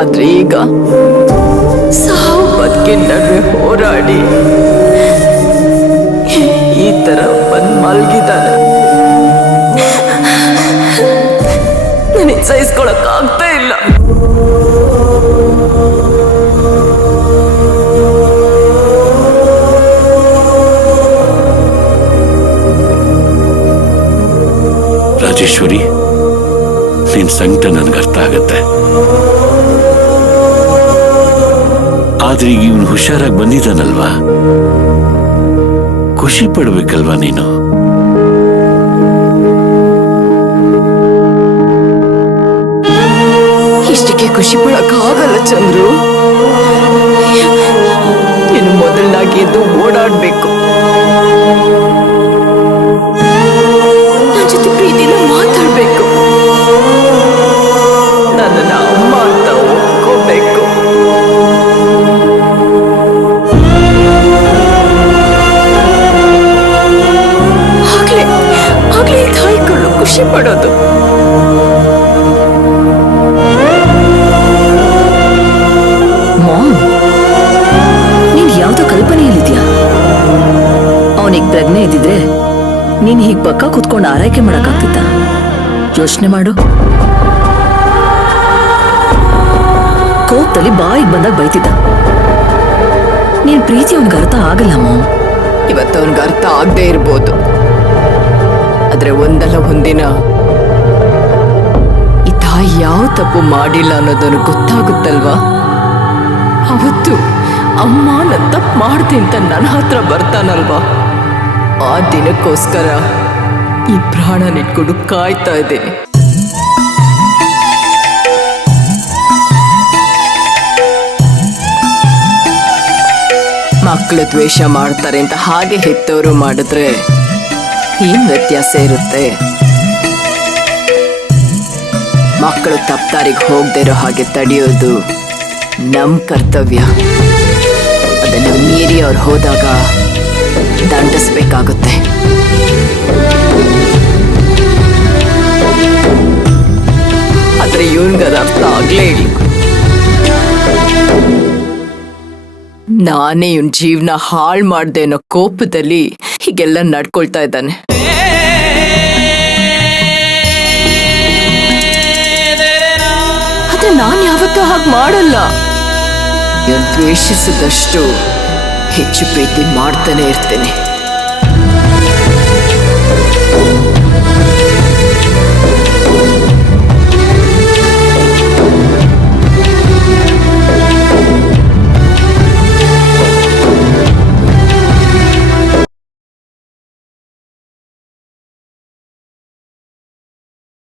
ಆದ್ರೆ ಈಗ ಸಾವು ಬದುಕಿನ ನಡುವೆ ಹೋರಾಡಿ ಈ ತರ ಬಂದ್ ಮಲ್ಗಿದಾನೆ. ನನಗೆ ಸಹಿಸ್ಕೊಳಕ್ ಆಗ್ತಾ ಇಲ್ಲ. ರಾಜೇಶ್ವರಿ, ನಿನ್ ಸಂಕಟ ನನ್ಗೆ ಅರ್ಥ ಆಗತ್ತೆ. ಆದ್ರೆ ಈಗ ಇವನು ಹುಷಾರಾಗಿ ಬಂದಿದ್ದಾನಲ್ವಾ, ಖುಷಿ ಪಡ್ಬೇಕಲ್ವಾ ನೀನು? ಇಷ್ಟಕ್ಕೆ ಖುಷಿ ಪಡಕ್ ಆಗಲ್ಲ ಚಂದ್ರು. ನೀನು ಮೊದಲನಾಗಿ ಎದ್ದು ಓಡಾಡ್ಬೇಕು. ನನ್ನ ಜೊತೆ ಪ್ರೀತಿನ ಮಾತಾಡ್ಬೇಕು. ನನ್ನನ್ನ ಅಮ್ಮ ಅಂತ ಒಪ್ಕೋಬೇಕು. ಆಗ್ಲೇ ತಾಯಿಗಳು ಖುಷಿ ಪಡೋದು. ನೀನ್ ಯಾವ್ದೋ ಕಲ್ಪನೆಯಲ್ಲಿದ್ಯಾ? ಅವನಿಗೆ ಪ್ರಜ್ಞೆ ಇದ್ದಿದ್ರೆ ನೀನ್ ಹೀಗ್ ಪಕ್ಕ ಕುತ್ಕೊಂಡು ಆರೈಕೆ ಮಾಡಕ್ಕಾಗ್ತಿತ್ತ? ಯೋಚನೆ ಮಾಡು. ಕೋಪದಲ್ಲಿ ಬಾಯಿಗೆ ಬಂದಾಗ ಬೈತಿದ್ದ. ನೀನ್ ಪ್ರೀತಿ ಅವನ್ಗೆ ಅರ್ಥ ಆಗಲ್ಲಮ್ಮ. ಇವತ್ತು ಅವನ್ಗೆ ಅರ್ಥ ಆಗದೆ ಇರ್ಬೋದು, ಆದ್ರೆ ಒಂದಲ್ಲ ಒಂದಿನ ಈ ತಾಯಿ ಯಾವ ತಪ್ಪು ಮಾಡಿಲ್ಲ ಅನ್ನೋದನ್ನು ಗೊತ್ತಾಗುತ್ತಲ್ವಾ? ಅವತ್ತು ಅಮ್ಮ ನನ್ನ ತಪ್ಪು ಮಾಡ್ದೆ ಅಂತ ನನ್ನ ಹತ್ರ ಬರ್ತಾನಲ್ವಾ? ಆ ದಿನಕ್ಕೋಸ್ಕರ ಈ ಪ್ರಾಣನಿಟ್ಕೊಂಡು ಕಾಯ್ತಾ ಇದ್ದೇನೆ. ಮಕ್ಕಳು ದ್ವೇಷ ಮಾಡ್ತಾರೆ ಅಂತ ಹಾಗೆ ಹೆತ್ತವರು ಮಾಡಿದ್ರೆ ಏನ್ ವ್ಯತ್ಯಾಸ ಇರುತ್ತೆ? ಮಕ್ಕಳು ತಪ್ಪಾರಿಗೆ ಹೋಗದೆ ಇರೋ ಹಾಗೆ ತಡೆಯೋದು ನಮ್ ಕರ್ತವ್ಯ. ಅದನ್ನು ಮೀರಿ ಅವ್ರು ಹೋದಾಗ ದಂಡಿಸ್ಬೇಕಾಗುತ್ತೆ. ಆದ್ರೆ ಇವನ್ಗದ ಅರ್ಥ ಆಗ್ಲೇ ಇಲ್ಲ. ನಾನೇ ಇವನ್ ಜೀವನ ಹಾಳು ಮಾಡ್ದೆ ಅನ್ನೋ ಕೋಪದಲ್ಲಿ ಹೀಗೆಲ್ಲ ನಡ್ಕೊಳ್ತಾ ಇದ್ದಾನೆ. ಆದ್ರೆ ನಾನ್ ಯಾವತ್ತೂ ಹಾಗೆ ಮಾಡಲ್ಲ. ಇವನ್ ದ್ವೇಷಿಸಿದಷ್ಟು ಹೆಚ್ಚು ಪ್ರೀತಿ ಮಾಡ್ತಾನೆ ಇರ್ತೇನೆ.